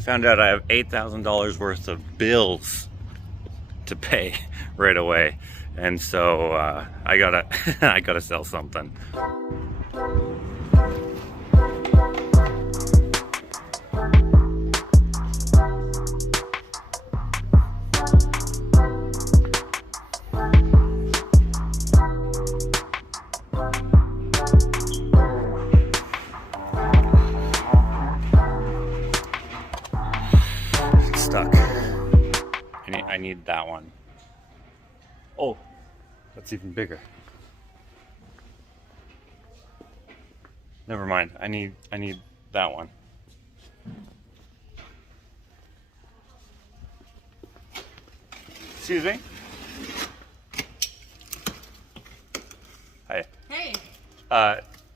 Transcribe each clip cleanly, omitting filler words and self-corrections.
Found out I have $8,000 worth of bills to pay right away, and so I gotta I gotta sell something. I need that one. Oh, that's even bigger. Never mind. I need that one. Excuse me. Hi. Hey.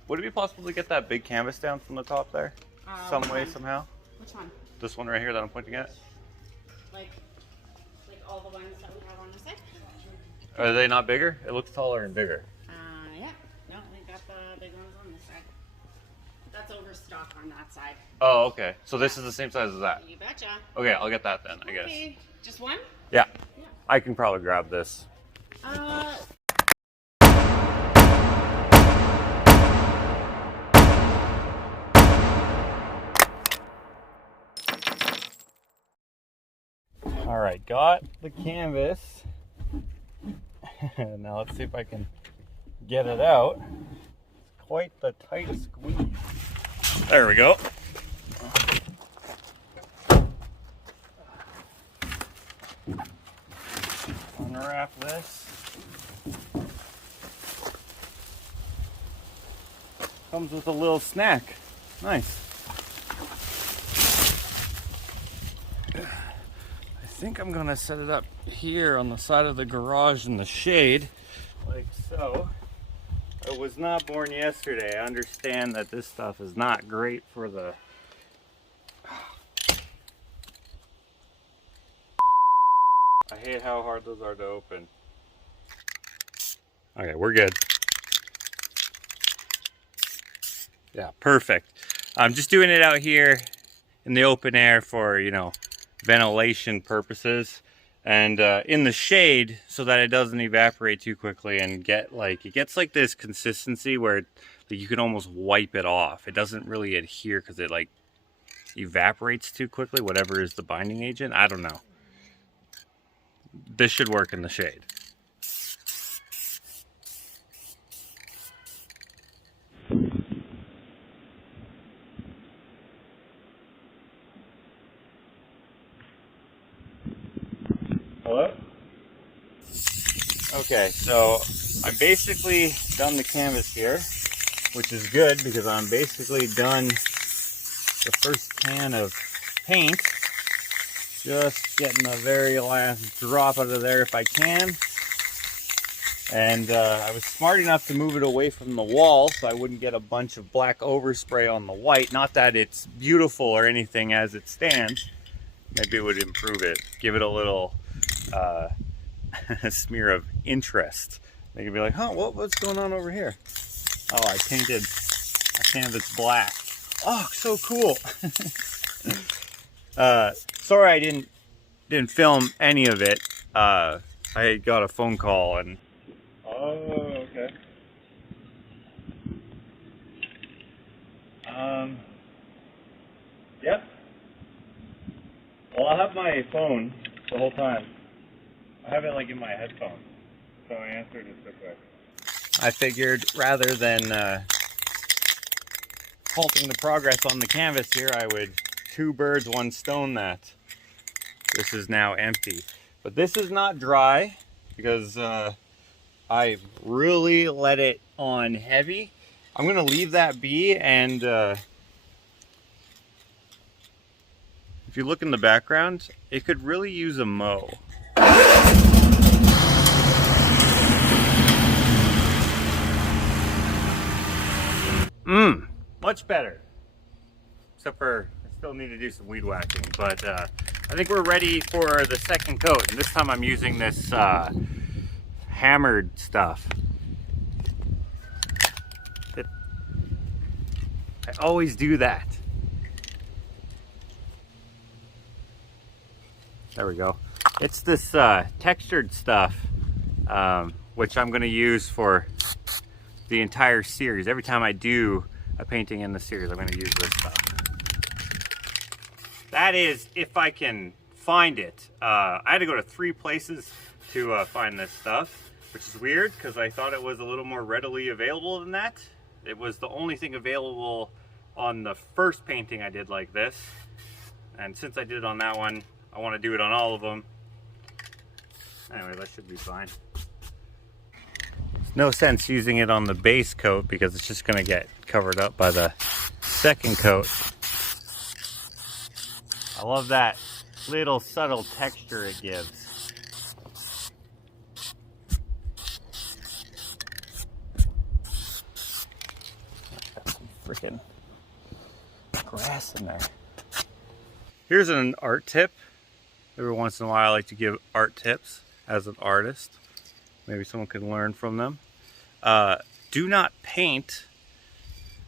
Would it be possible to get that big canvas down from the top there? Some way, somehow? Which one? This one right here that I'm pointing at? Like all the ones that we have on this side? Are they not bigger? It looks taller and bigger. Yeah. No, we got the big ones on this side. That's overstock on that side. Oh, okay. So this is the same size as that? You betcha. Okay, I'll get that then, I guess. Okay. Just one? Yeah. Yeah. I can probably grab this. All right, got the canvas. Now let's see if I can get it out. It's quite the tight squeeze. There we go. Unwrap this. Comes with a little snack. Nice. I think I'm gonna set it up here on the side of the garage in the shade, like so. I was not born yesterday. I understand that this stuff is not great for the... I hate how hard those are to open. Okay, we're good. Yeah, perfect. I'm just doing it out here in the open air for, you know, ventilation purposes, and in the shade so that it doesn't evaporate too quickly and get like, it gets like this consistency where you can almost wipe it off. It doesn't really adhere because it like evaporates too quickly, whatever is the binding agent. I don't know. This should work in the shade. Hello? Okay, so I'm basically done the canvas here, which is good because I'm basically done the first can of paint. Just getting the very last drop out of there if I can. And I was smart enough to move it away from the wall so I wouldn't get a bunch of black overspray on the white. Not that it's beautiful or anything as it stands. Maybe it would improve it. Give it a little smear of interest. They could be like, huh, what's going on over here? Oh, I painted a canvas black. Oh, so cool. Sorry I didn't film any of it. I got a phone call and... Oh, okay. Yep. Well, I'll have my phone the whole time. I have it like in my headphones, so I answered it so quick. I figured rather than halting the progress on the canvas here, I would two birds, one stone that. This is now empty. But this is not dry because I really let it on heavy. I'm gonna leave that be, and if you look in the background, it could really use a mow. Much better. Except for, I still need to do some weed whacking, but I think we're ready for the second coat. And this time I'm using this hammered stuff. I always do that. There we go. It's this textured stuff, which I'm going to use for the entire series. Every time I do a painting in the series, I'm going to use this stuff. That is, if I can find it. I had to go to 3 places to find this stuff, which is weird because I thought it was a little more readily available than that. It was the only thing available on the first painting I did like this. And since I did it on that one, I want to do it on all of them. Anyway, that should be fine. There's no sense using it on the base coat because it's just going to get covered up by the second coat. I love that little subtle texture it gives. Got some freaking grass in there. Here's an art tip. Every once in a while I like to give art tips as an artist. Maybe someone can learn from them. Do not paint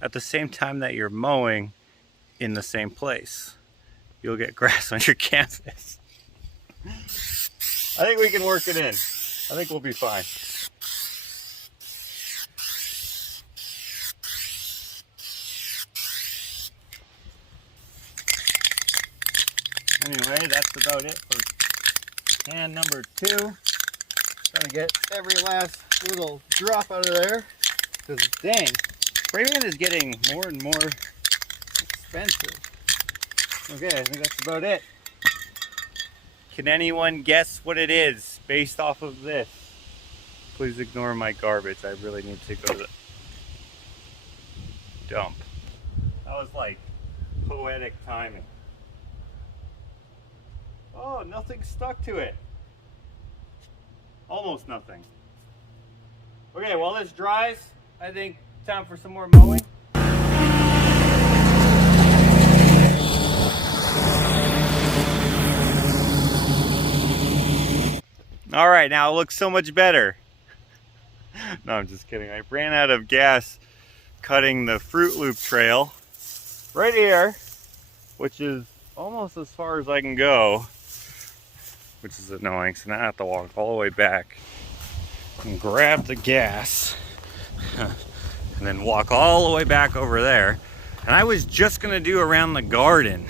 at the same time that you're mowing in the same place. You'll get grass on your canvas. I think we can work it in. I think we'll be fine. Anyway, that's about it for can number 2. Trying to get every last little drop out of there. Because dang, spray paint is getting more and more expensive. Okay, I think that's about it. Can anyone guess what it is based off of this? Please ignore my garbage. I really need to go to the dump. That was like poetic timing. Oh, nothing stuck to it. Almost nothing. Okay, while this dries, I think time for some more mowing. All right, now it looks so much better. No, I'm just kidding. I ran out of gas cutting the Fruit Loop trail right here, which is almost as far as I can go, which is annoying. So now I have to walk all the way back and grab the gas and then walk all the way back over there. And I was just gonna do around the garden.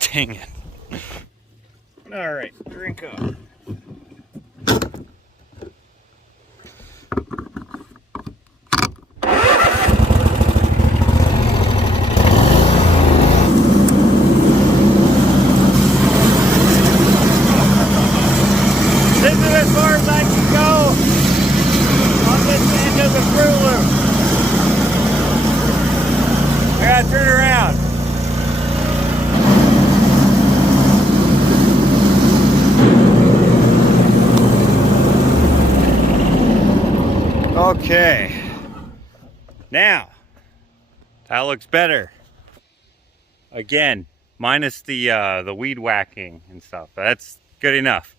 Dang it. All right, drink up. This is as far as I can go on this end of the Fruit Loop. I gotta turn around. Okay, now that looks better. Again, minus the weed whacking and stuff. That's good enough.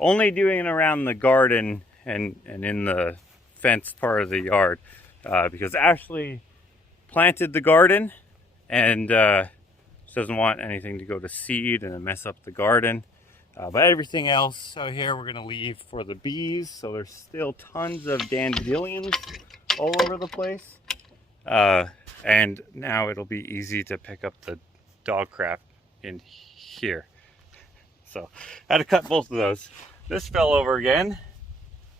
Only doing it around the garden and in the fenced part of the yard because Ashley planted the garden and she doesn't want anything to go to seed and mess up the garden. But everything else out here we're gonna leave for the bees. So there's still tons of dandelions all over the place. And now it'll be easy to pick up the dog crap in here. So I had to cut both of those. This fell over again.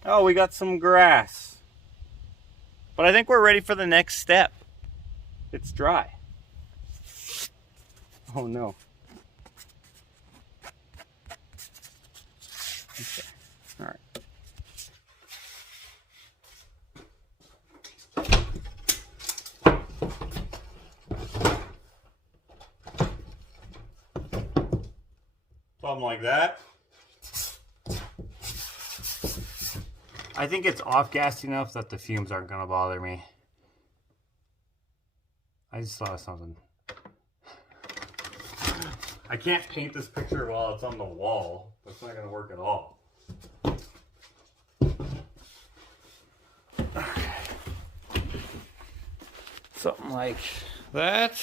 Oh, we got some grass. But I think we're ready for the next step. It's dry. Oh no. Okay. All right. Something like that. I think it's off-gassed enough that the fumes aren't going to bother me. I just thought of something. I can't paint this picture while it's on the wall. That's not going to work at all. Okay. Something like that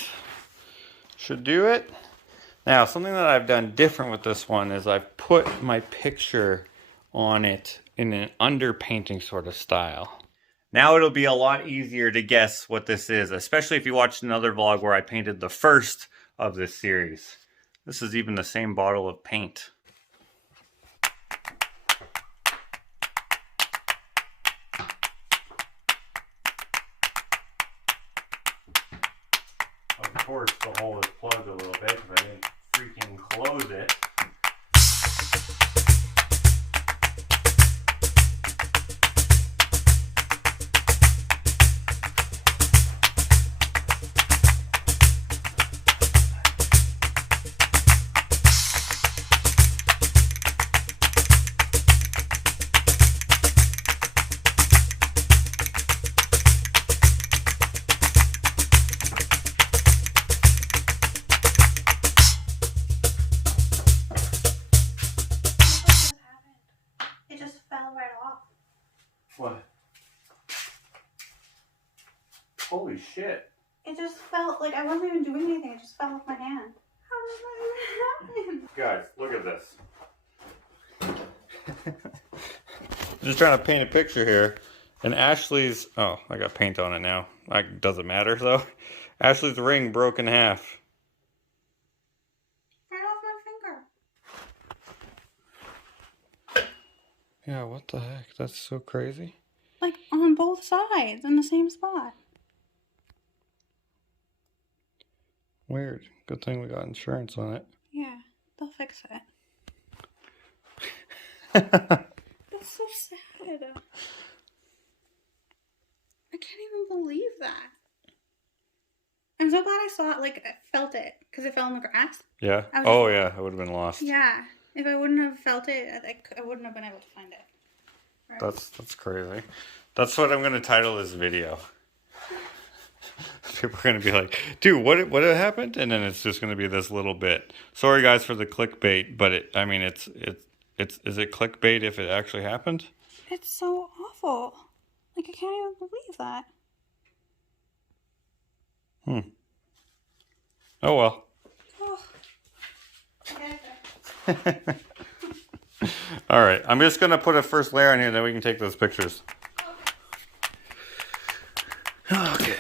should do it. Now, something that I've done different with this one is I've put my picture on it in an underpainting sort of style. Now it'll be a lot easier to guess what this is, especially if you watched another vlog where I painted the first of this series. This is even the same bottle of paint. Of course, the hole is plugged a little bit because I didn't freaking close it. What? Holy shit. It just felt like I wasn't even doing anything. It just fell off my hand. How did that even happen? Guys, look at this. Just trying to paint a picture here. And Ashley's... Oh, I got paint on it now. Doesn't matter, though. Ashley's ring broke in half. Right off my finger. Yeah, what the heck? That's so crazy. Like, on both sides, in the same spot. Weird. Good thing we got insurance on it. Yeah, they'll fix it. That's so sad. I can't even believe that. I'm so glad I saw it, like, I felt it, because it fell in the grass. Yeah? Oh, yeah, I would have been lost. Yeah. If I wouldn't have felt it, I wouldn't have been able to find it. Right. That's crazy. That's what I'm going to title this video. People are going to be like, dude, what happened? And then it's just going to be this little bit. Sorry, guys, for the clickbait, but is it clickbait if it actually happened? It's so awful. Like, I can't even believe that. Oh, well. Oh. Okay. All right, I'm just going to put a first layer on here, then we can take those pictures. Okay.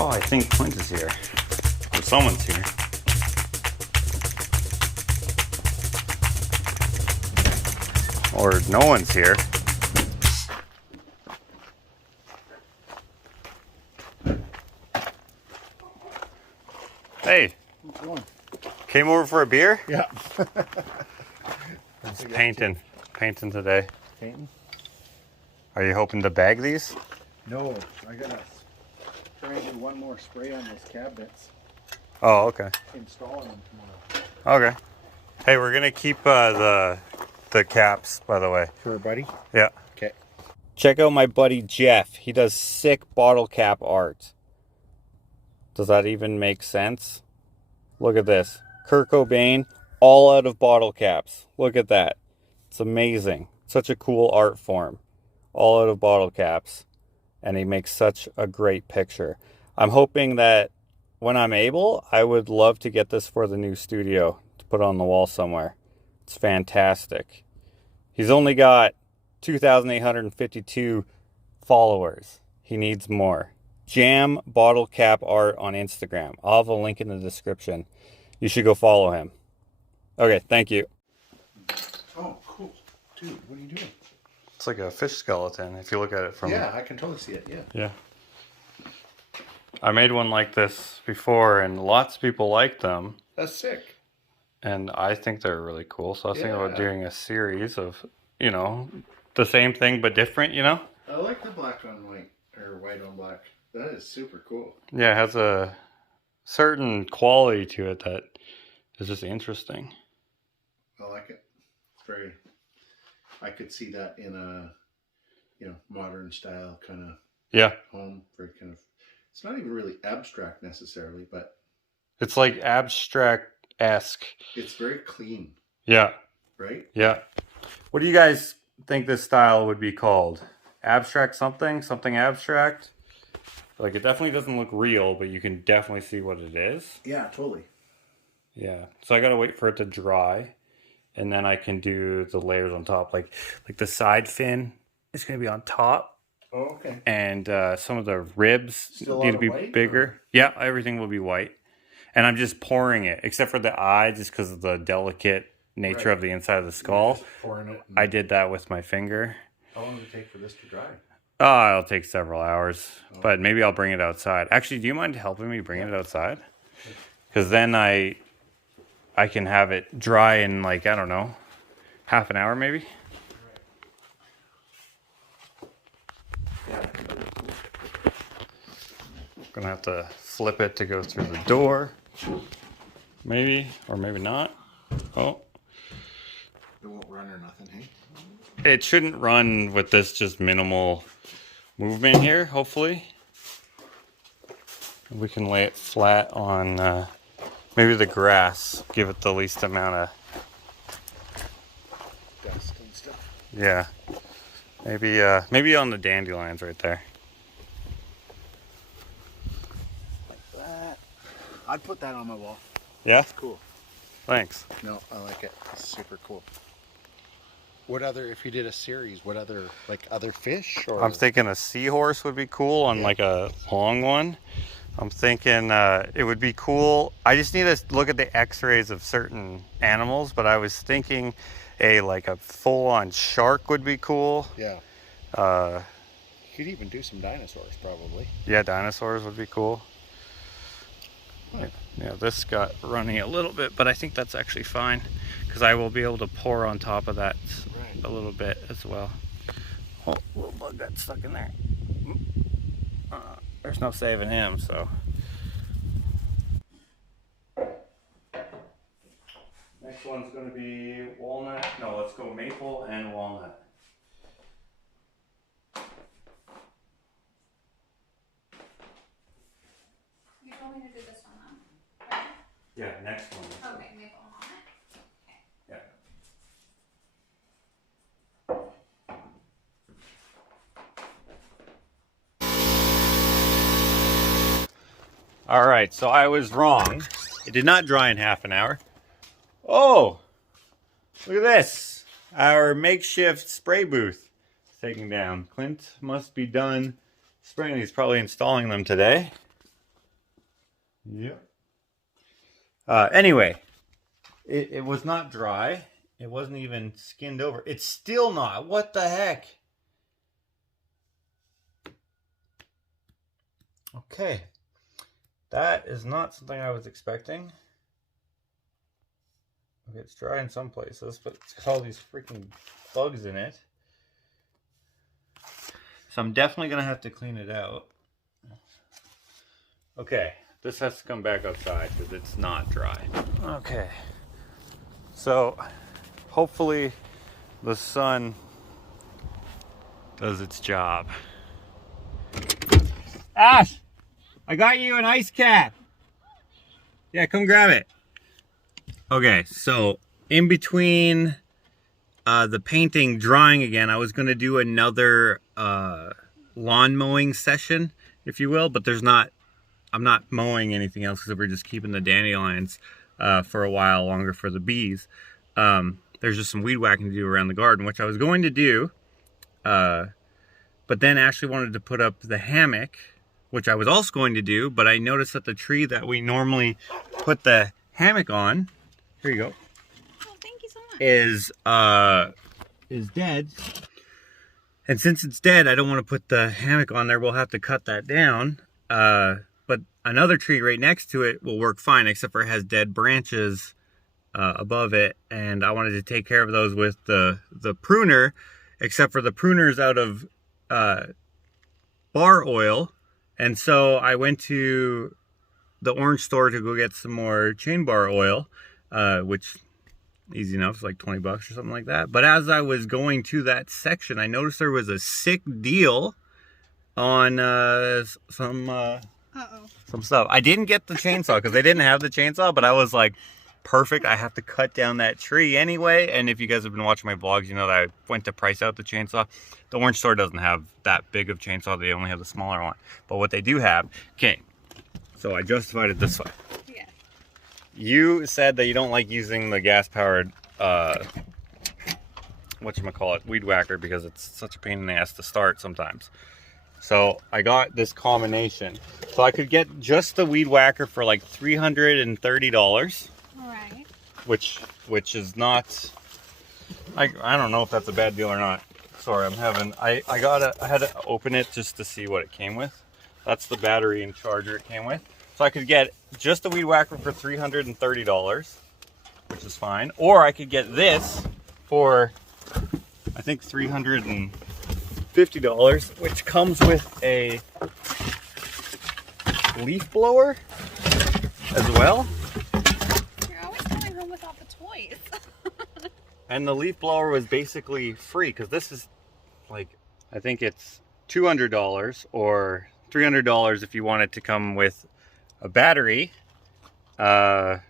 Oh, I think Clint is here. Or someone's here. Or no one's here. Hey. How's it going? Came over for a beer? Yeah. Just painting today. Painting? Are you hoping to bag these? No, I gotta try and do one more spray on those cabinets. Oh, okay. Installing them tomorrow. Okay. Hey, we're gonna keep the caps, by the way. Sure, buddy. Yeah. Okay. Check out my buddy Jeff. He does sick bottle cap art. Does that even make sense? Look at this. Kurt Cobain, all out of bottle caps. Look at that. It's amazing. Such a cool art form. All out of bottle caps. And he makes such a great picture. I'm hoping that when I'm able, I would love to get this for the new studio to put on the wall somewhere. It's fantastic. He's only got 2,852 followers. He needs more. Jam Bottle Cap Art on Instagram. I'll have a link in the description. You should go follow him. Okay, thank you. Oh, cool. Dude, what are you doing? It's like a fish skeleton if you look at it from... Yeah, I can totally see it, yeah. Yeah. I made one like this before and lots of people like them. That's sick. And I think they're really cool. So I was thinking about Yeah. doing a series of, you know, the same thing but different, you know? I like the black on white, or white on black. That is super cool. Yeah, it has a certain quality to it that is just interesting. I like it. It's very, I could see that in a, you know, modern style kind of Yeah. home. Very kind of, it's not even really abstract necessarily, but It's like abstract-esque. it's very clean, Yeah. right? Yeah. What do you guys think this style would be called? Abstract something? Something abstract? Like, it definitely doesn't look real, but you can definitely see what it is. Yeah, totally. Yeah. So I gotta wait for it to dry, and then I can do the layers on top. Like the side fin is gonna be on top, Oh, okay. and some of the ribs Still need all to be white, bigger. or? Yeah, everything will be white. And I'm just pouring it, except for the eye, just because of the delicate nature Right. of the inside of the skull. Just pouring it. I did that with my finger. How long does it take for this to dry? Oh, it'll take several hours, but maybe I'll bring it outside. Actually, do you mind helping me bring it outside? Because then I can have it dry in, like, I don't know, half an hour maybe. Gonna have to flip it to go through the door, maybe, or maybe not. Oh, It won't run or nothing, hey? it shouldn't run with this just minimal movement here, hopefully. We can lay it flat on maybe the grass, give it the least amount of, Dust and stuff. yeah. Maybe on the dandelions right there. Like that. I'd put that on my wall. Yeah? Cool. Thanks. No, I like it. It's super cool. What other, if you did a series, what other, like other fish? Or I'm thinking a seahorse would be cool on like a long one. I'm thinking it would be cool. I just need to look at the x-rays of certain animals, but I was thinking like a full-on shark would be cool. Yeah. You could even do some dinosaurs, probably. Yeah, dinosaurs would be cool. Yeah, this got running a little bit, but I think that's actually fine because I will be able to pour on top of that a little bit as well. Oh, little bug got stuck in there. There's no saving him, so. Next one's going to be walnut. No, let's go maple and walnut. You told me to do this one though. Right? Yeah, next one. Okay, maple and walnut. Yeah. All right, so I was wrong. It did not dry in half an hour. Oh, look at this. Our makeshift spray booth is taken down. Clint must be done spraying. He's probably installing them today. Yep. Anyway, it was not dry. It wasn't even skinned over. It's still not. What the heck? Okay. That is not something I was expecting. Okay, it's dry in some places, but it's got all these freaking bugs in it. So I'm definitely going to have to clean it out. Okay, this has to come back outside because it's not dry. Okay. So hopefully the sun does its job. Ash! I got you an ice cap. Yeah, come grab it. Okay, so in between the painting drying again, I was going to do another lawn mowing session, if you will, but I'm not mowing anything else because we're just keeping the dandelions for a while longer for the bees. There's just some weed whacking to do around the garden, which I was going to do but then Ashley wanted to put up the hammock, which I was also going to do, but I noticed that the tree that we normally put the hammock on, here you go. Oh, thank you so much. Is dead. And since it's dead, I don't want to put the hammock on there. We'll have to cut that down. But another tree right next to it will work fine, except for it has dead branches above it. And I wanted to take care of those with the pruner, except for the pruner's out of bar oil. And so I went to the orange store to go get some more chain bar oil, which easy enough, it's like 20 bucks or something like that. But as I was going to that section, I noticed there was a sick deal on some stuff. I didn't get the chainsaw because they didn't have the chainsaw, but I was like, perfect, I have to cut down that tree anyway. And if you guys have been watching my vlogs, you know that I went to price out the chainsaw. The orange store doesn't have that big of chainsaw, they only have the smaller one. But what they do have, okay, so I justified it this way. Yeah. You said that you don't like using the gas-powered, whatchamacallit, weed whacker because it's such a pain in the ass to start sometimes. So I got this combination. So I could get just the weed whacker for like $330. Alright. Which is not, I don't know if that's a bad deal or not. Sorry, I had to open it just to see what it came with. That's the battery and charger it came with. So I could get just the weed whacker for $330, which is fine. Or I could get this for, I think, $350, which comes with a leaf blower as well. You're always coming home with all the toys. And the leaf blower was basically free because this is like, I think it's $200 or $300 if you want it to come with a battery. And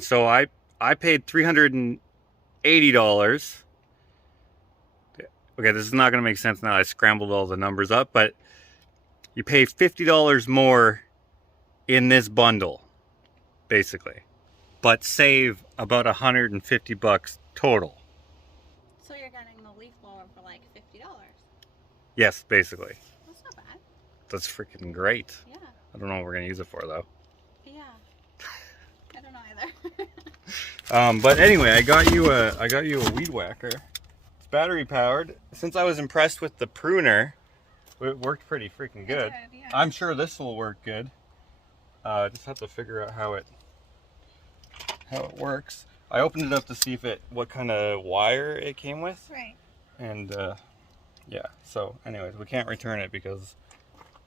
so I paid $380. Okay, this is not going to make sense now. I scrambled all the numbers up, but you pay $50 more in this bundle, basically, but save about 150 bucks total. So you're getting the leaf blower for like $50. Yes, basically. That's not bad. That's freaking great. Yeah. I don't know what we're going to use it for, though. Yeah. I don't know either. But anyway, I got you a weed whacker. It's battery powered. Since I was impressed with the pruner, it worked pretty freaking good. It did, yeah. I'm sure this will work good. Just have to figure out how it works. I opened it up to see what kind of wire it came with. Right. And yeah. So, anyways, we can't return it because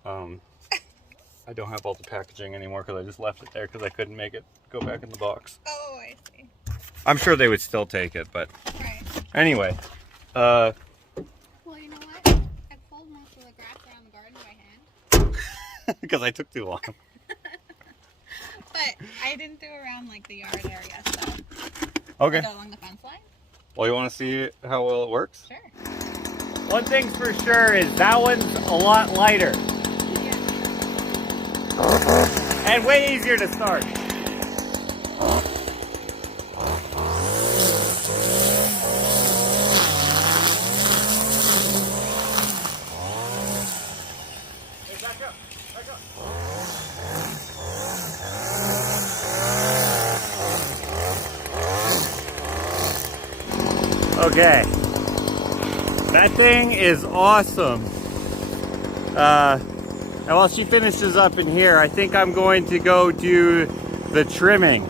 I don't have all the packaging anymore because I just left it there because I couldn't make it go back in the box. Oh, I see. I'm sure they would still take it, but Right. anyway. Well, you know what? I pulled most of the grass around the garden by hand. Because I took too long. But I didn't do around like the yard area, so. Okay. Along the fence line? Well, you want to see how well it works? Sure. One thing's for sure is that one's a lot lighter. Yeah. And way easier to start. Okay, that thing is awesome. And while she finishes up in here, I think I'm going to go do the trimming.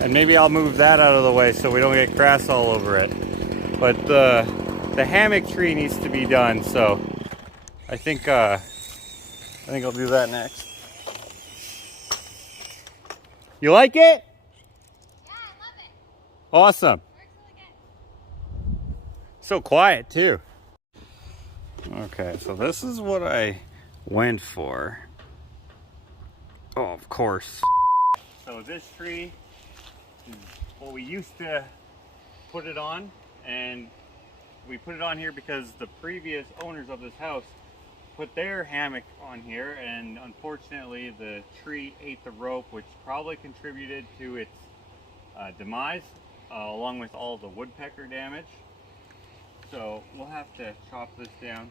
And maybe I'll move that out of the way so we don't get grass all over it. But the hammock tree needs to be done, so I think I'll do that next. You like it? Yeah, I love it. Awesome. Works really good. So quiet too. Okay, so this is what I went for. Oh, of course. So this tree is what we used to put it on, and we put it on here because the previous owners of this house put their hammock on here, and unfortunately the tree ate the rope, which probably contributed to its demise, along with all the woodpecker damage. So we'll have to chop this down.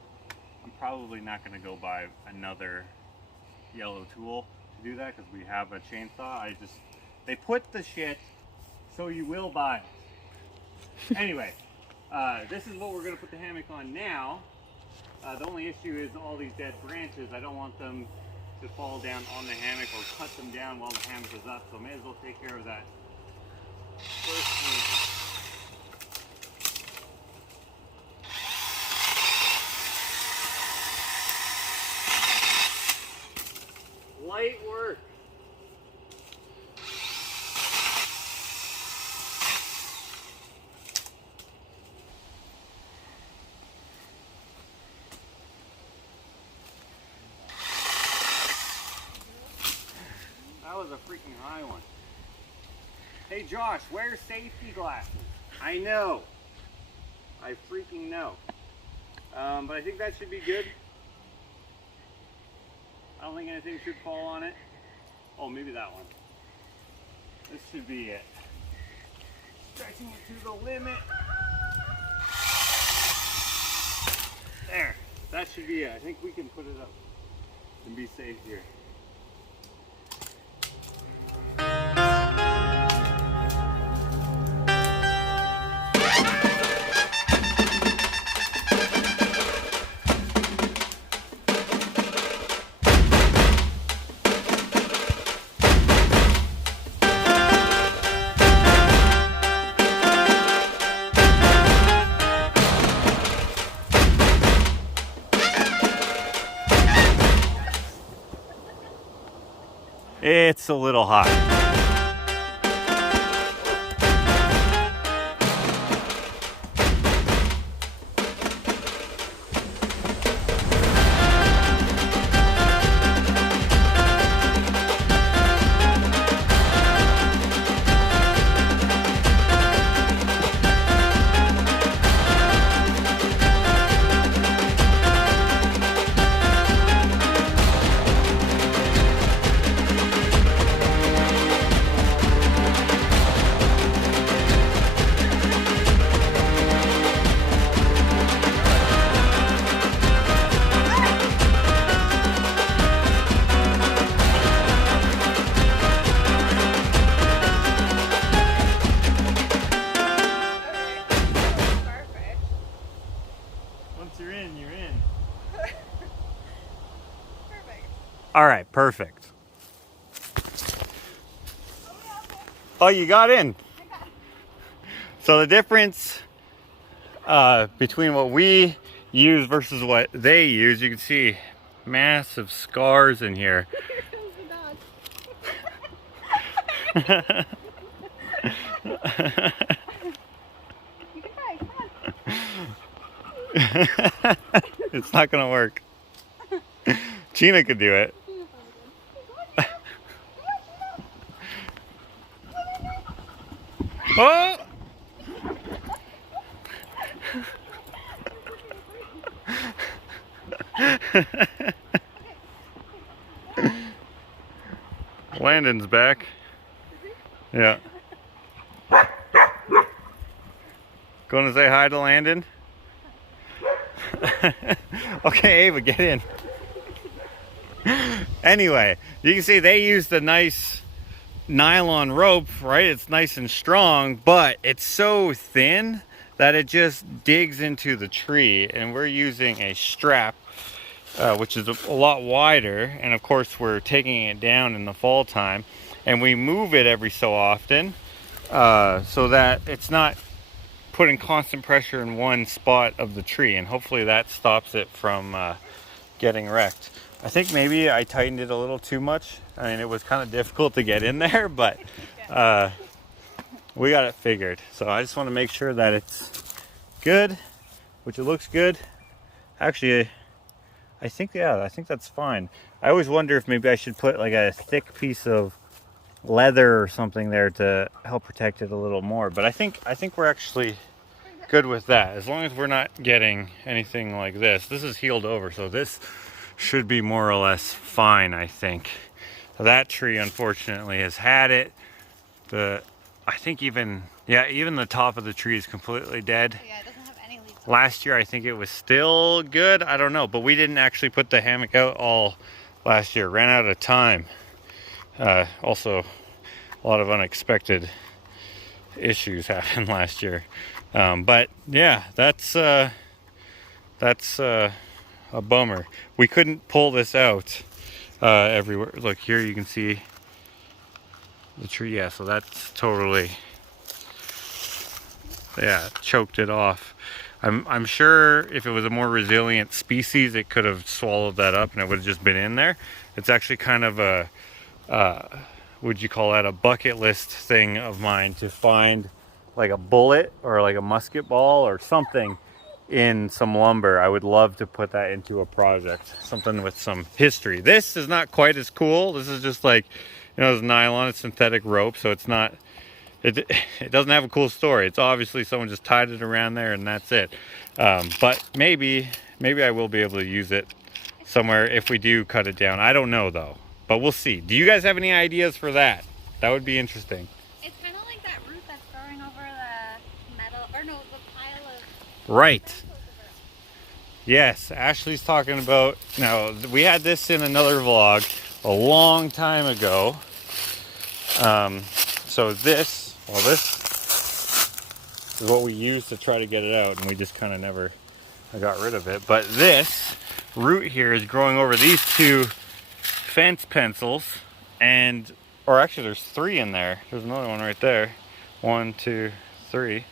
I'm probably not going to go buy another yellow tool to do that because we have a chainsaw. They put the shit so you will buy it. Anyway, this is what we're going to put the hammock on now. The only issue is all these dead branches. I don't want them to fall down on the hammock or cut them down while the hammock is up, so may as well take care of that first thing. Light work. That was a freaking high one. Hey Josh, wear safety glasses. I know. I freaking know. But I think that should be good. I don't think anything should fall on it. Oh, maybe that one. This should be it. Stretching it to the limit. There. That should be it. I think we can put it up and be safe here. It's a little hot. All right, perfect. Oh, you got in. So the difference between what we use versus what they use, you can see massive scars in here. You can try, come on. It's not gonna work. Gina could do it. Oh! Landon's back. Yeah. Going to say hi to Landon? Okay, Ava, get in. Anyway, you can see they used a nice nylon rope, right? It's nice and strong, but it's so thin that it just digs into the tree, and we're using a strap which is a lot wider, and of course we're taking it down in the fall time, and we move it every so often so that it's not putting constant pressure in one spot of the tree, and hopefully that stops it from getting wrecked. I think maybe I tightened it a little too much. I mean, it was kind of difficult to get in there, but we got it figured. So I just want to make sure that it's good, which it looks good. Actually, I think that's fine. I always wonder if maybe I should put like a thick piece of leather or something there to help protect it a little more. But I think we're actually good with that, as long as we're not getting anything like this. This is healed over, so this should be more or less fine, I think. That tree unfortunately has had it. I think even the top of the tree is completely dead. Yeah, it doesn't have any leaves Last year I think it was still good. I don't know, but we didn't actually put the hammock out all last year. Ran out of time. Also, a lot of unexpected issues happened last year. But yeah, that's a bummer. We couldn't pull this out everywhere. Look here, you can see the tree. Yeah, so that's totally, yeah, choked it off. I'm sure if it was a more resilient species, it could have swallowed that up and it would have just been in there. It's actually kind of a, would you call that a bucket list thing of mine, to find like a bullet or like a musket ball or something in some lumber. I would love to put that into a project, something with some history. This is not quite as cool. This is just like, you know, it's nylon, it's synthetic rope, so it's not, it doesn't have a cool story. It's obviously someone just tied it around there and that's it. But maybe I will be able to use it somewhere if we do cut it down. I don't know though, but we'll see. Do you guys have any ideas for that? That would be interesting. It's kind of like that root that's growing over the metal, or no, the pile of... Right. Yes, Ashley's talking about, now we had this in another vlog a long time ago. So this is what we used to try to get it out, and we just kind of never got rid of it. But this root here is growing over these two fence pencils, and, or actually there's three in there. There's another one right there. 1, 2, 3.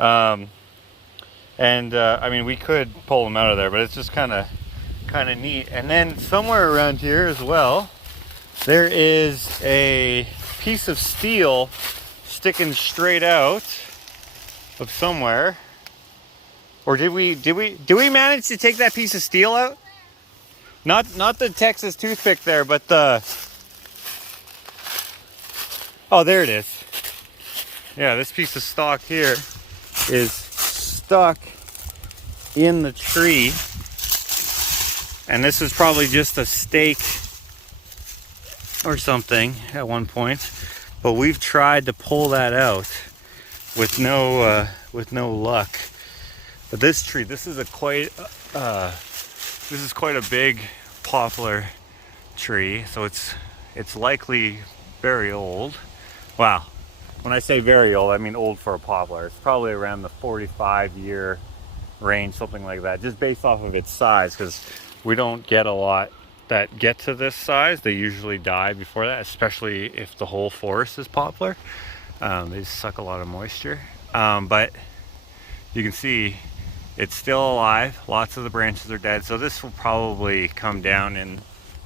I mean, we could pull them out of there, but it's just kind of neat. And then somewhere around here as well, there is a piece of steel sticking straight out of somewhere. Or did we manage to take that piece of steel out? Not the Texas toothpick there, but the, oh, there it is. Yeah, this piece of stock here is stuck in the tree, and this is probably just a stake or something at one point, but we've tried to pull that out with no luck. But this tree, this is quite a big poplar tree, so it's likely very old. Wow, when I say very old, I mean old for a poplar. It's probably around the 45-year range, something like that, just based off of its size, because we don't get a lot that get to this size. They usually die before that, especially if the whole forest is poplar. They suck a lot of moisture, but you can see it's still alive. Lots of the branches are dead, so this will probably come down in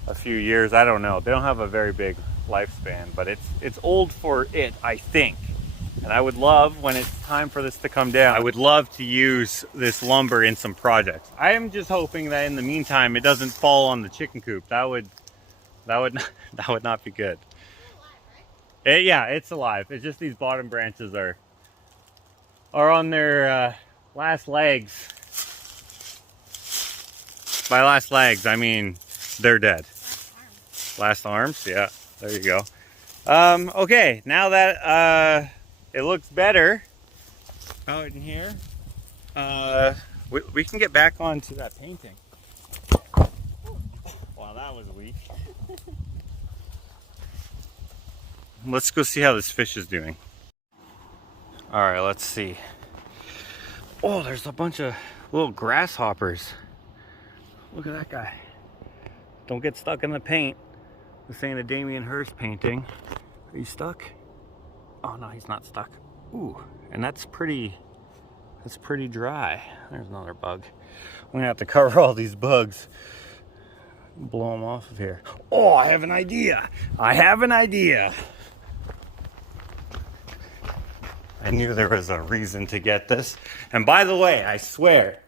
a few years. I don't know. They don't have a very big lifespan, but it's old for it, I think. And I would love, when it's time for this to come down, I would love to use this lumber in some projects. I am just hoping that in the meantime it doesn't fall on the chicken coop. That would not be good. Yeah, it's alive. It's just these bottom branches are on their last legs. By last legs, I mean they're dead. Last arms, yeah. There you go. Okay, now that it looks better out in here, we can get back onto that painting. Wow, that was weak. Let's go see how this fish is doing. All right, let's see. Oh, there's a bunch of little grasshoppers. Look at that guy. Don't get stuck in the paint. This ain't a Damien Hirst painting. Are you stuck? Oh no, he's not stuck. Ooh, and that's pretty dry. There's another bug. I'm gonna have to cover all these bugs. Blow them off of here. Oh, I have an idea. I knew there was a reason to get this. And by the way, I swear,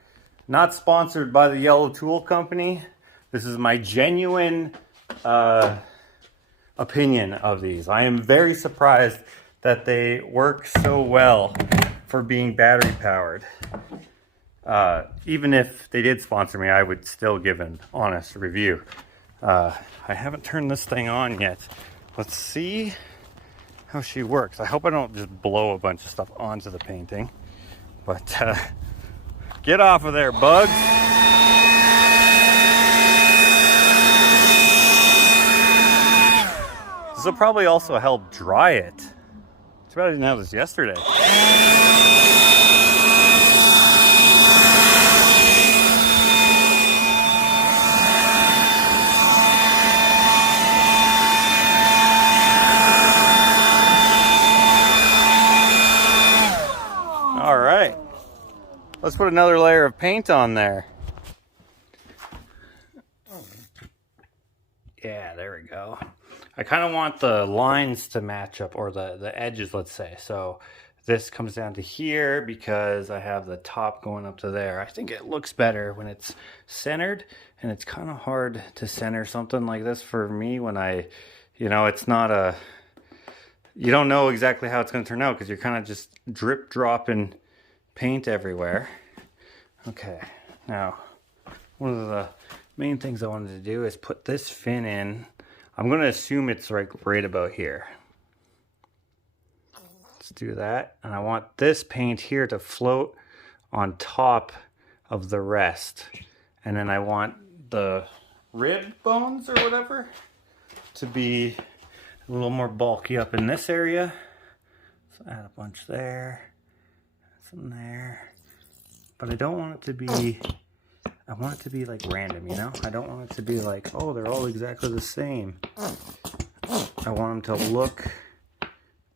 not sponsored by the Yellow Tool Company. This is my genuine opinion of these. I am very surprised that they work so well for being battery powered. Even if they did sponsor me, I would still give an honest review. I haven't turned this thing on yet. Let's see how she works. I hope I don't just blow a bunch of stuff onto the painting, but Get off of there, bugs. This will probably also help dry it. Too bad I didn't have this yesterday. All right, let's put another layer of paint on there. Yeah, there we go. I kind of want the lines to match up, or the edges, let's say. So this comes down to here because I have the top going up to there. I think it looks better when it's centered, and it's kind of hard to center something like this for me when it's not a, you don't know exactly how it's going to turn out because you're kind of just drip dropping paint everywhere. Okay, now one of the main things I wanted to do is put this fin in. I'm going to assume it's right about here. Let's do that. And I want this paint here to float on top of the rest. And then I want the rib bones or whatever to be a little more bulky up in this area. So add a bunch there, some there. But I don't want it to be, I want it to be like random, you know? I don't want it to be like, oh, they're all exactly the same. I want them to look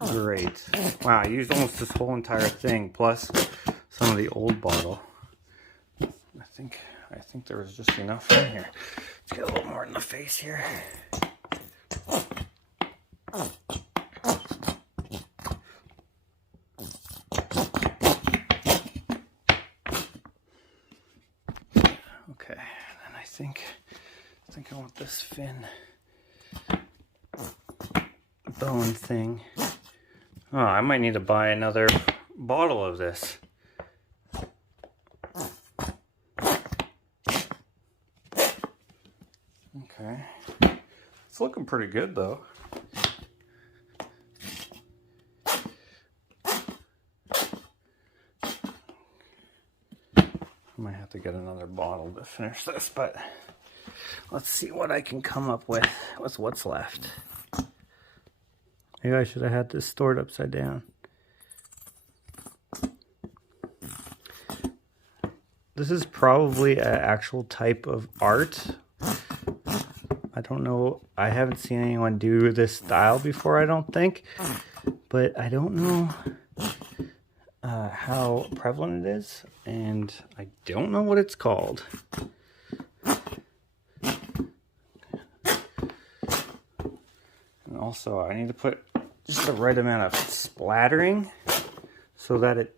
great. Wow, I used almost this whole entire thing, plus some of the old bottle. I think there was just enough in here. Let's get a little more in the face here. Okay, and I think I want this fin bone thing. Oh, I might need to buy another bottle of this. Okay, it's looking pretty good though. I might have to get another bottle to finish this, but let's see what I can come up with what's left. Maybe I should have had this stored upside down. This is probably an actual type of art. I don't know. I haven't seen anyone do this style before, I don't think. But I don't know how prevalent it is. And I don't know what it's called. And also, I need to put just the right amount of splattering so that it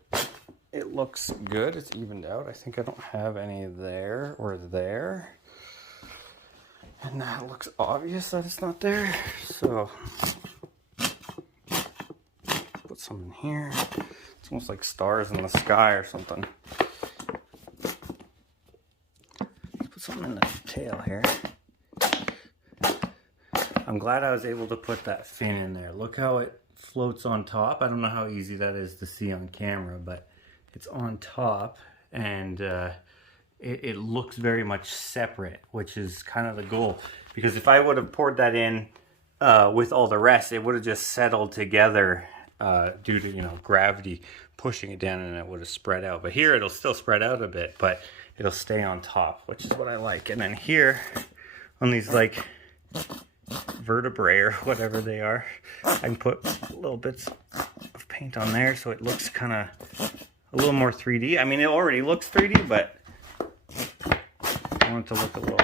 looks good. It's evened out. I think I don't have any there or there. And that looks obvious that it's not there. So, put some in here. It's almost like stars in the sky or something. Put something in the tail here. I'm glad I was able to put that fin in there. Look how it floats on top. I don't know how easy that is to see on camera, but it's on top, and it looks very much separate, which is kind of the goal. Because if I would have poured that in with all the rest, it would have just settled together due to gravity pushing it down, and it would have spread out. But here it'll still spread out a bit, but it'll stay on top, which is what I like. And then here on these like vertebrae or whatever they are, I can put little bits of paint on there so it looks kind of a little more 3D. I mean, it already looks 3D, but I want it to look a little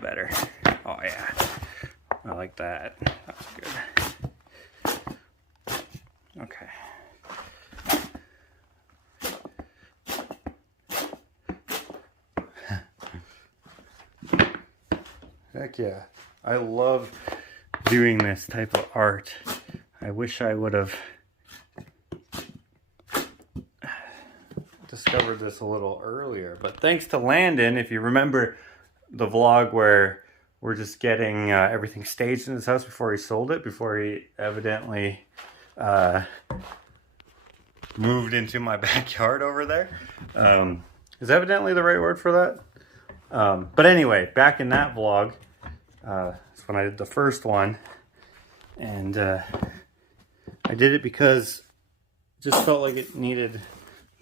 better. Oh yeah, I like that. That's good. Okay. Heck yeah. I love doing this type of art. I wish I would have discovered this a little earlier. But thanks to Landon, if you remember the vlog where we're just getting everything staged in his house before he sold it, before he evidently moved into my backyard over there. Is evidently the right word for that. But anyway, back in that vlog, that's when I did the first one. And I did it because it just felt like it needed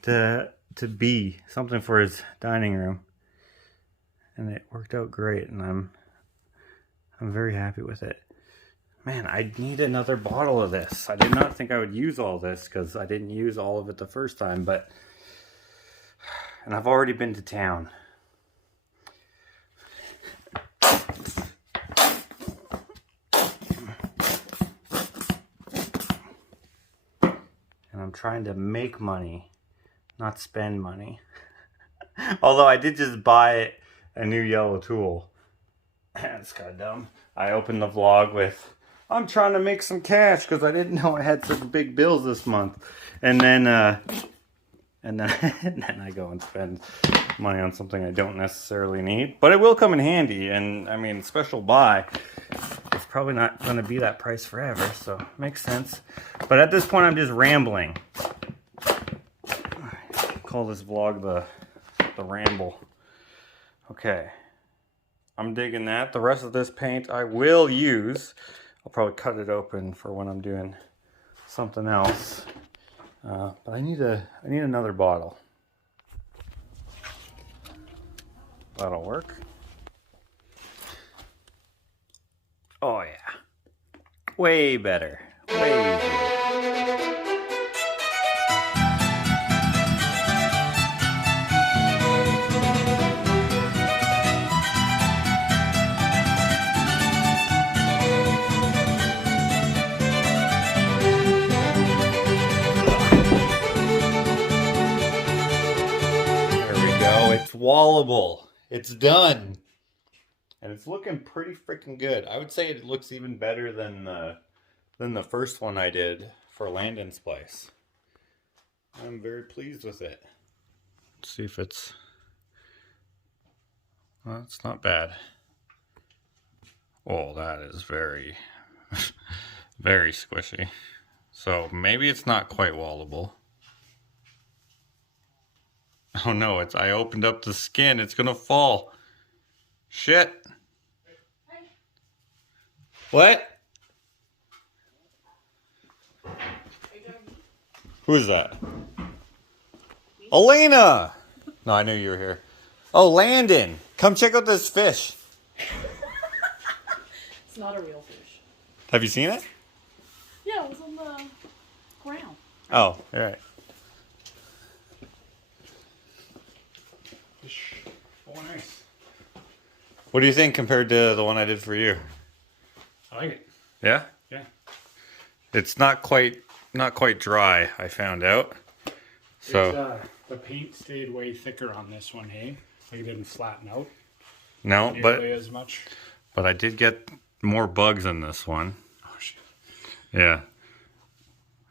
to be something for his dining room. And it worked out great, and I'm very happy with it. Man, I need another bottle of this. I did not think I would use all this because I didn't use all of it the first time, but... And I've already been to town. And I'm trying to make money, not spend money. Although I did just buy a new yellow tool. That's kind of dumb. I opened the vlog with, I'm trying to make some cash because I didn't know I had such big bills this month. And then I go and spend money on something I don't necessarily need. But it will come in handy. And I mean, special buy. It's probably not going to be that price forever. So it makes sense. But at this point, I'm just rambling. Call this vlog the ramble. Okay. I'm digging that. The rest of this paint I will use. I'll probably cut it open for when I'm doing something else. But I need another bottle. That'll work. Oh yeah. Way better. Way easier. It's wallable. It's done. And it's looking pretty freaking good. I would say it looks even better than the first one I did for Landon's place. I'm very pleased with it. Let's see if it's... Well, it's not bad. Oh, that is very, very squishy. So maybe it's not quite wallable. Oh no, I opened up the skin. It's gonna fall. Shit. What? Who is that? Elena! No, I knew you were here. Oh, Landon! Come check out this fish. It's not a real fish. Have you seen it? Yeah, it was on the ground. Oh, all right. Oh, nice. What do you think compared to the one I did for you? I like it. Yeah? Yeah. It's not quite dry, I found out. So It's, the paint stayed way thicker on this one, hey? Like it didn't flatten out no, nearly as much. but I did get more bugs in this one. Oh shit. Yeah.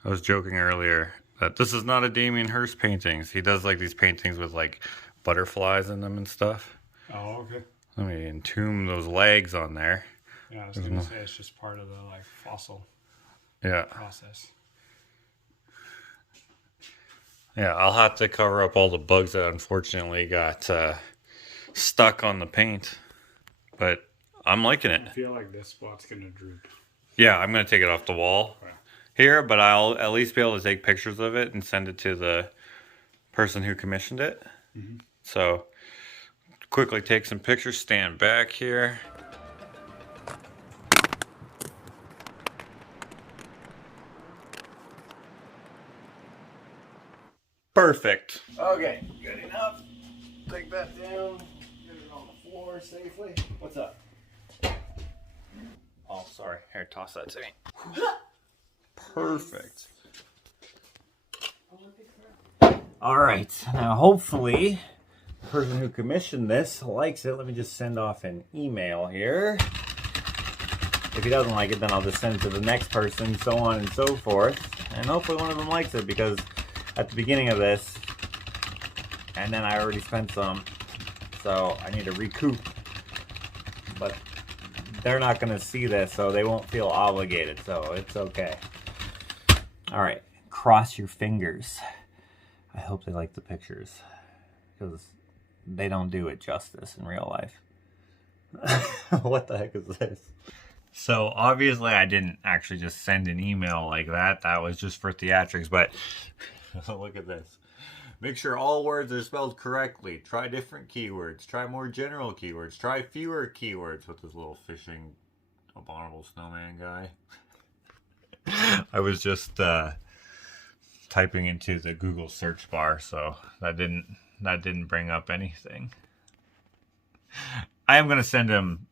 I was joking earlier that this is not a Damien Hirst paintings. He does like these paintings with like butterflies in them and stuff. Oh, okay. Let me entomb those legs on there. Yeah, I was gonna say it's just part of the like fossil Yeah. process. Yeah, I'll have to cover up all the bugs that unfortunately got stuck on the paint. But I'm liking it. I feel like this spot's gonna droop. Yeah, I'm going to take it off the wall Okay. here, but I'll at least be able to take pictures of it and send it to the person who commissioned it. Mm-hmm. So, quickly take some pictures, stand back here. Perfect. Okay, good enough. Take that down, get it on the floor safely. What's up? Oh, sorry. Here, toss that to me. Perfect. All right. Now, hopefully, the person who commissioned this likes it. Let me just send off an email here. If he doesn't like it, then I'll just send it to the next person, so on and so forth. And hopefully one of them likes it, because at the beginning of this, and then I already spent some, so I need to recoup. But they're not going to see this, so they won't feel obligated, so it's okay. All right, cross your fingers. I hope they like the pictures, because they don't do it justice in real life. What the heck is this? So obviously I didn't actually just send an email like that. That was just for theatrics, but look at this. Make sure all words are spelled correctly. Try different keywords. Try more general keywords. Try fewer keywords with this little fishing abominable snowman guy. I was just typing into the Google search bar, so that didn't bring up anything. I am gonna send him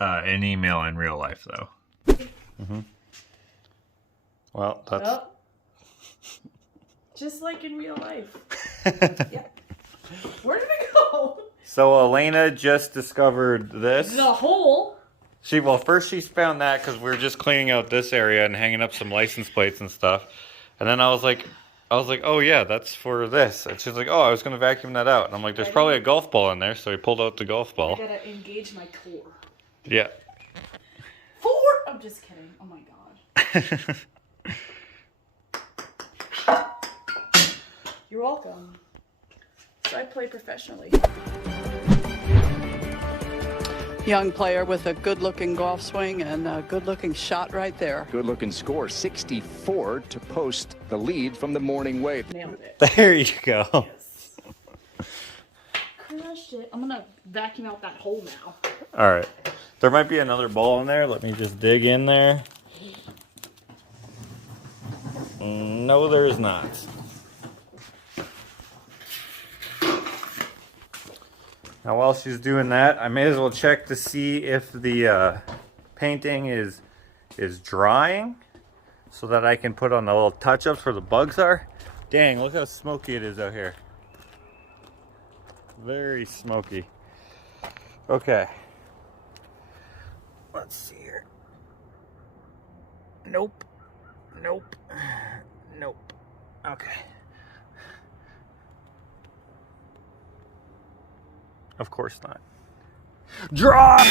an email in real life, though. Well, that's just like in real life. Yeah. Where did it go? So Elena just discovered this. The hole. Well, first she found that because we were just cleaning out this area and hanging up some license plates and stuff. And then I was like, oh yeah, that's for this. And she's like, oh, I was going to vacuum that out. And I'm like, there's probably a golf ball in there. So we pulled out the golf ball. I gotta engage my core. Yeah. I'm just kidding. Oh my god. You're welcome. So I play professionally. Young player with a good-looking golf swing and a good-looking shot right there. Good-looking score, 64 to post the lead from the morning wave. Nailed it. There you go. Yes. Crushed it. I'm gonna vacuum out that hole now. All right. There might be another ball in there. Let me just dig in there. No, there is not. Now, while she's doing that, I may as well check to see if the painting is drying, so that I can put on the little touch-ups where the bugs are. Dang, look how smoky it is out here. Very smoky. Okay. Let's see here. Nope. Nope. Nope. Okay. Of course not. Draw!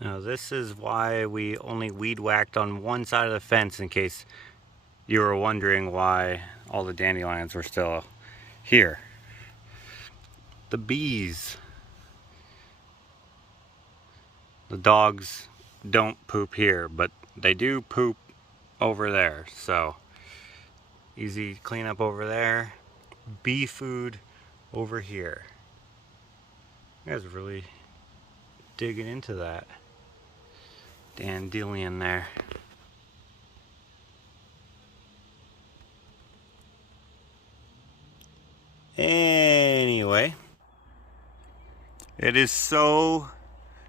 Now this is why we only weed whacked on one side of the fence, in case you were wondering why all the dandelions were still here. The bees. The dogs don't poop here, but they do poop over there. So easy cleanup over there. Bee food over here. You guys are really digging into that dandelion there. Anyway, it is so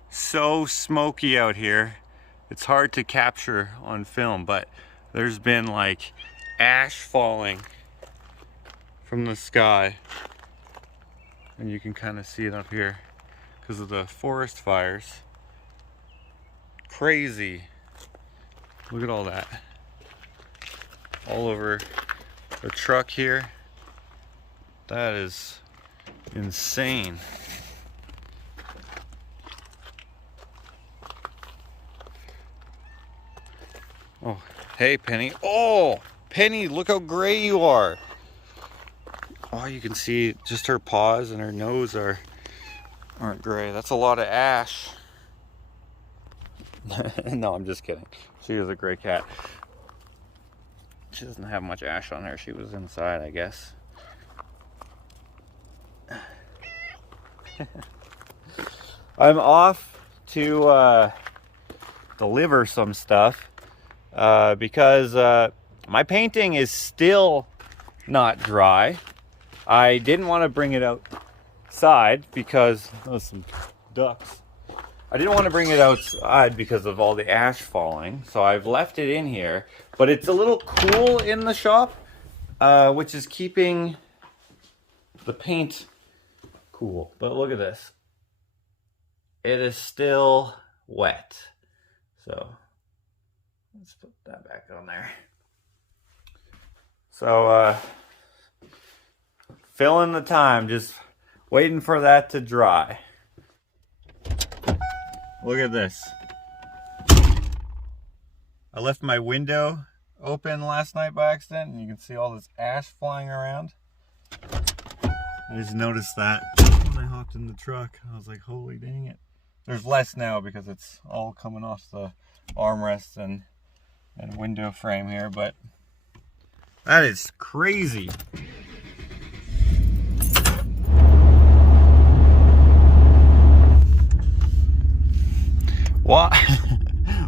smoky out here. It's hard to capture on film, but there's been like ash falling from the sky. And you can kind of see it up here because of the forest fires. Crazy. Look at all that. All over the truck here. That is insane. Oh, hey Penny. Oh, Penny, look how gray you are. Oh, you can see just her paws and her nose aren't gray. That's a lot of ash. No, I'm just kidding. She is a gray cat. She doesn't have much ash on her. She was inside, I guess. I'm off to deliver some stuff because my painting is still not dry. I didn't want to bring it outside because some ducks. I didn't want to bring it outside because of all the ash falling, so I've left it in here. But it's a little cool in the shop, which is keeping the paint cool. But look at this. It is still wet. So let's put that back on there. So filling the time, just waiting for that to dry. Look at this. I left my window open last night by accident, and you can see all this ash flying around. I just noticed that when I hopped in the truck. I was like, holy dang it. There's less now because it's all coming off the armrest and window frame here, but That is crazy.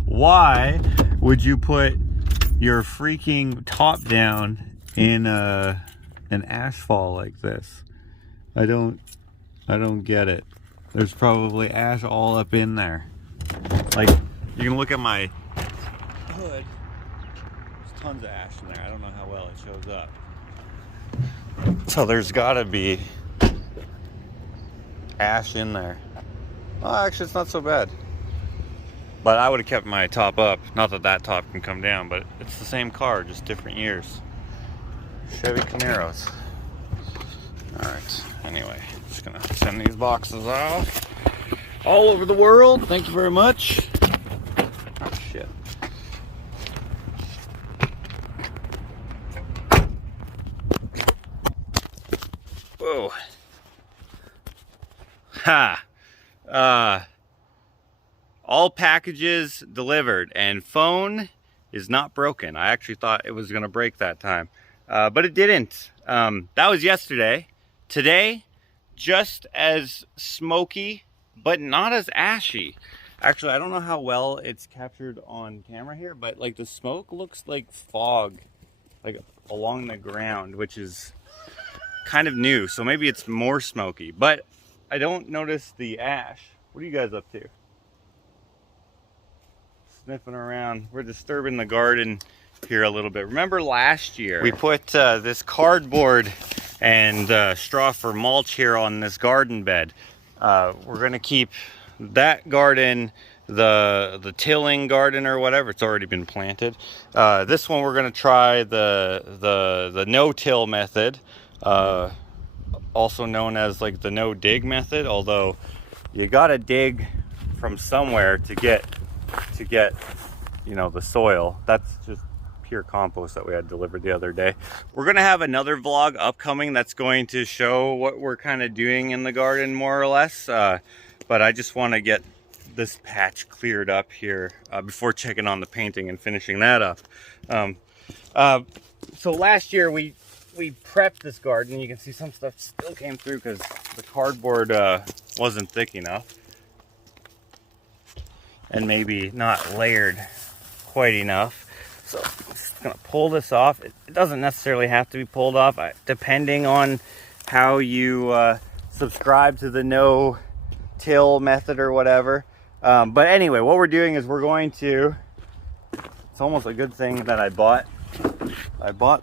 Why would you put your freaking top down in an ashfall like this? I don't get it. There's probably ash all up in there. Like, you can look at my hood. There's tons of ash in there. I don't know how well it shows up. So there's gotta be ash in there. Oh, actually, it's not so bad. But I would have kept my top up. Not that that top can come down, but it's the same car, just different years. Chevy Camaros. Alright, anyway, just gonna send these boxes off all over the world. Thank you very much. Oh, shit. Whoa. Ha! All packages delivered, and phone is not broken. I actually thought it was gonna break that time, but it didn't. That was yesterday. Today, just as smoky, but not as ashy. Actually, I don't know how well it's captured on camera here, but like the smoke looks like fog, like along the ground, which is kind of new. So maybe it's more smoky, but I don't notice the ash. What are you guys up to? Sniffing around. We're disturbing the garden here a little bit. Remember last year we put this cardboard and straw for mulch here on this garden bed. We're gonna keep that garden the tilling garden or whatever. It's already been planted. This one we're gonna try the no-till method, also known as like the no dig method, although you gotta dig from somewhere to get you know, the soil. That's just pure compost that we had delivered the other day. We're gonna have another vlog upcoming that's going to show what we're kind of doing in the garden more or less, but I just want to get this patch cleared up here before checking on the painting and finishing that up. So last year we prepped this garden. You can see some stuff still came through because the cardboard wasn't thick enough and maybe not layered quite enough. So I'm just gonna pull this off. It doesn't necessarily have to be pulled off, depending on how you subscribe to the no-till method or whatever. But anyway, what we're doing is we're going to, it's almost a good thing that I bought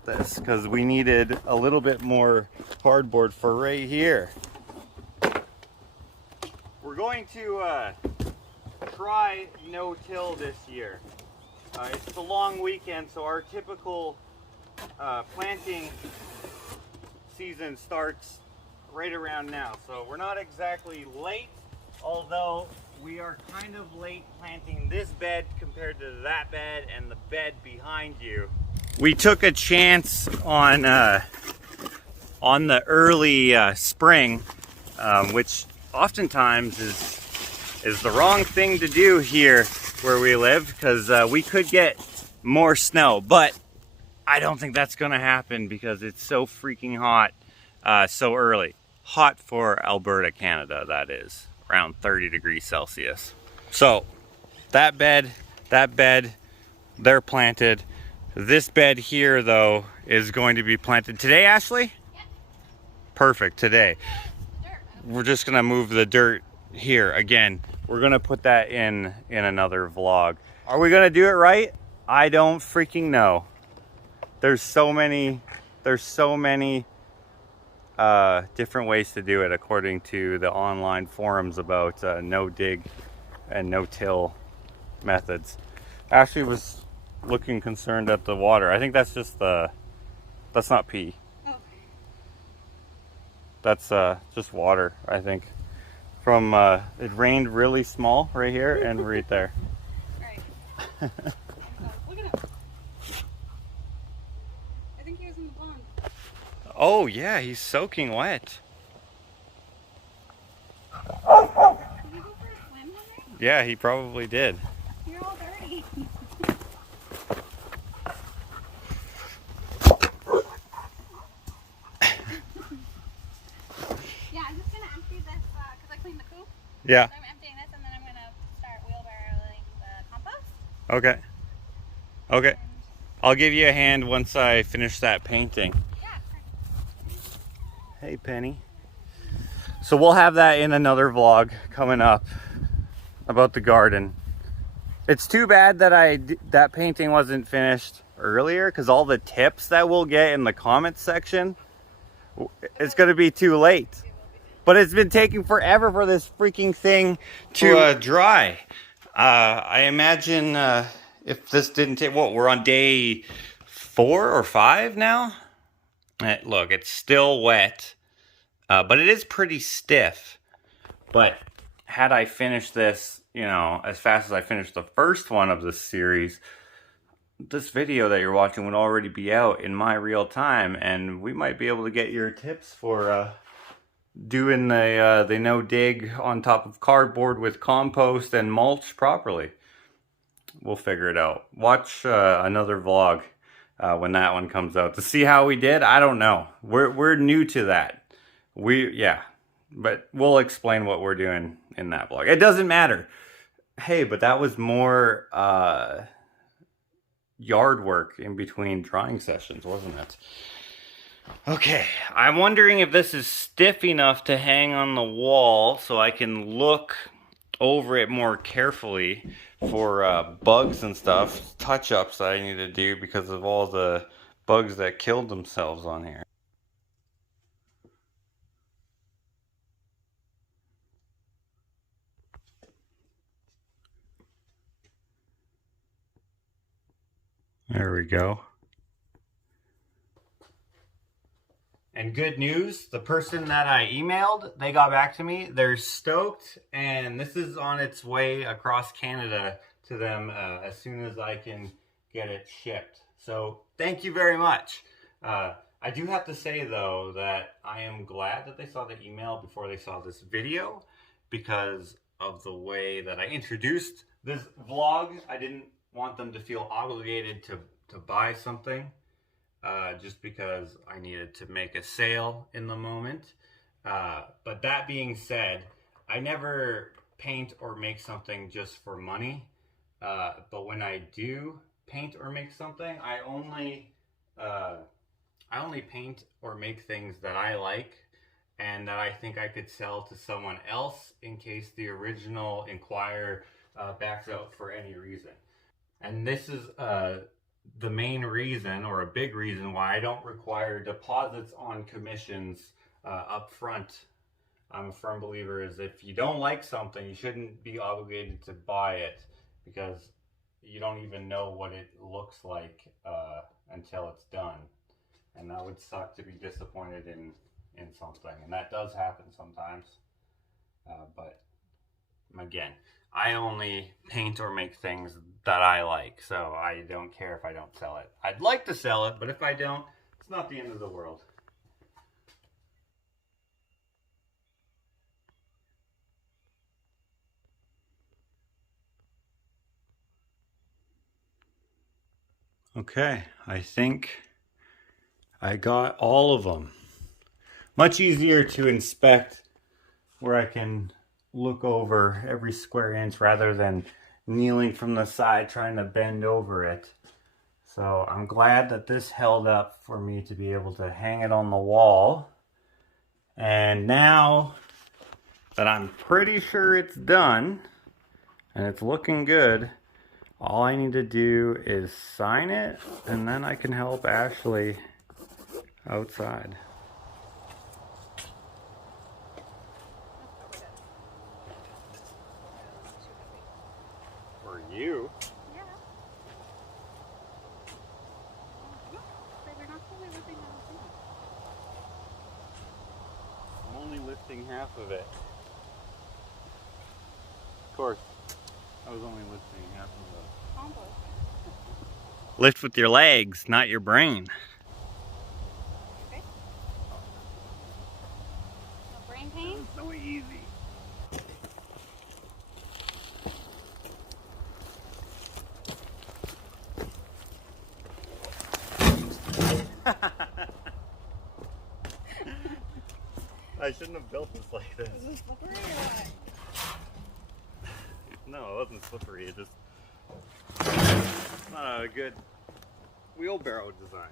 this because we needed a little bit more cardboard for right here. We're going to try no-till this year. It's a long weekend, so our typical planting season starts right around now. So we're not exactly late, although we are kind of late planting this bed compared to that bed and the bed behind you. We took a chance on the early spring, which oftentimes is the wrong thing to do here where we live, because we could get more snow, but I don't think that's gonna happen because it's so freaking hot so early. Hot for Alberta, Canada, that is. Around 30 degrees Celsius. So that bed, they're planted. This bed here though is going to be planted today, Ashley? Yeah. Perfect, today. We're just gonna move the dirt here again. We're gonna put that in another vlog. Are we gonna do it right? I don't freaking know. There's so many different ways to do it according to the online forums about no dig and no till methods. Ashley was looking concerned at the water. I think that's just that's not pee. Oh. That's just water, I think. From it rained really small right here and right there. Right. Look at him. Oh yeah, he's soaking wet. Did you go for a swim, Henry? Yeah, he probably did. You're all dirty. Yeah, I'm just gonna empty this because I cleaned the coop. Yeah. So I'm emptying this and then I'm gonna start wheelbarrowing the compost. Okay. Okay. I'll give you a hand once I finish that painting. Yeah. Hey, Penny. So we'll have that in another vlog coming up about the garden. It's too bad that that painting wasn't finished earlier, because all the tips that we'll get in the comments section, it's going to be too late. But it's been taking forever for this freaking thing to dry. I imagine if this didn't take, what, we're on day 4 or 5 now? Look, it's still wet, but it is pretty stiff. But had I finished this, you know, as fast as I finished the first one of this series, this video that you're watching would already be out in my real time, and we might be able to get your tips for doing the no dig on top of cardboard with compost and mulch properly. We'll figure it out. Watch another vlog when that one comes out to see how we did. I don't know. We're new to that. But we'll explain what we're doing in that vlog. It doesn't matter. Hey, but that was more yard work in between drawing sessions, wasn't it? Okay, I'm wondering if this is stiff enough to hang on the wall so I can look over it more carefully for bugs and stuff, touch-ups that I need to do because of all the bugs that killed themselves on here. There we go. And good news, the person that I emailed, they got back to me. They're stoked, and this is on its way across Canada to them as soon as I can get it shipped. So thank you very much. I do have to say, though, that I am glad that they saw the email before they saw this video because of the way that I introduced this vlog. I didn't want them to feel obligated to buy something. Just because I needed to make a sale in the moment. But that being said, I never paint or make something just for money. But when I do paint or make something, I only paint or make things that I like and that I think I could sell to someone else in case the original inquirer backs out for any reason. And this is the main reason, or a big reason, why I don't require deposits on commissions up front. I'm a firm believer is if you don't like something, you shouldn't be obligated to buy it because you don't even know what it looks like until it's done. And that would suck to be disappointed in something. And that does happen sometimes. But again, I only paint or make things that I like, so I don't care if I don't sell it. I'd like to sell it, but if I don't, it's not the end of the world. Okay, I think I got all of them. Much easier to inspect where I can look over every square inch rather than kneeling from the side trying to bend over it. So I'm glad that this held up for me to be able to hang it on the wall. And now that I'm pretty sure it's done and it's looking good, all I need to do is sign it and then I can help Ashley outside. You? Yeah. But you're not fully lifting the thing. I'm only lifting half of it. Of course, I was only lifting half of the Compost. Lift with your legs, not your brain. Okay. spray paint? So easy. I shouldn't have built this like this. Is it slippery or what? No, it wasn't slippery. It just it's not a good wheelbarrow design.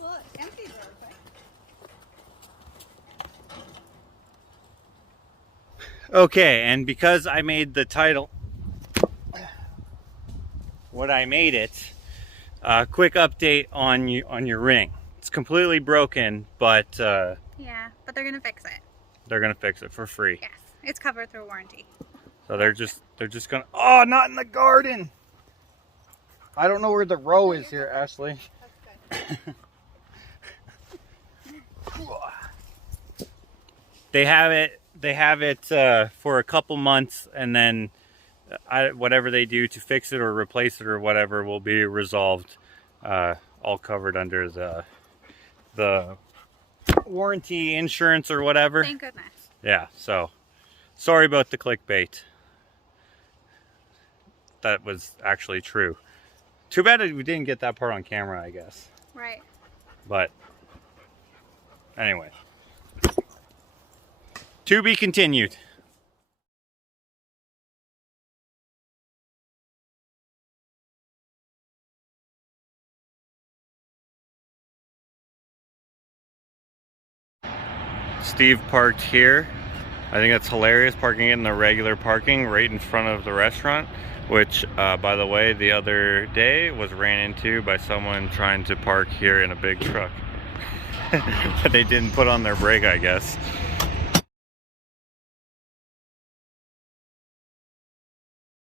Well, it empties really quick. Okay, and because I made the title what I made it, quick update on your ring. It's completely broken, but Yeah, but they're gonna fix it. they're gonna fix it for free. Yes, it's covered through warranty. So they're just gonna. Oh, not in the garden. I don't know where the row is here, Ashley. That's good. They have it for a couple months, and then whatever they do to fix it or replace it or whatever will be resolved, all covered under the warranty, insurance, or whatever. Thank goodness. Yeah, so sorry about the clickbait. That was actually true. Too bad we didn't get that part on camera, I guess. Right. But anyway, to be continued. Steve parked here. I think that's hilarious, parking it in the regular parking right in front of the restaurant, which by the way, the other day was ran into by someone trying to park here in a big truck. But they didn't put on their brake, I guess.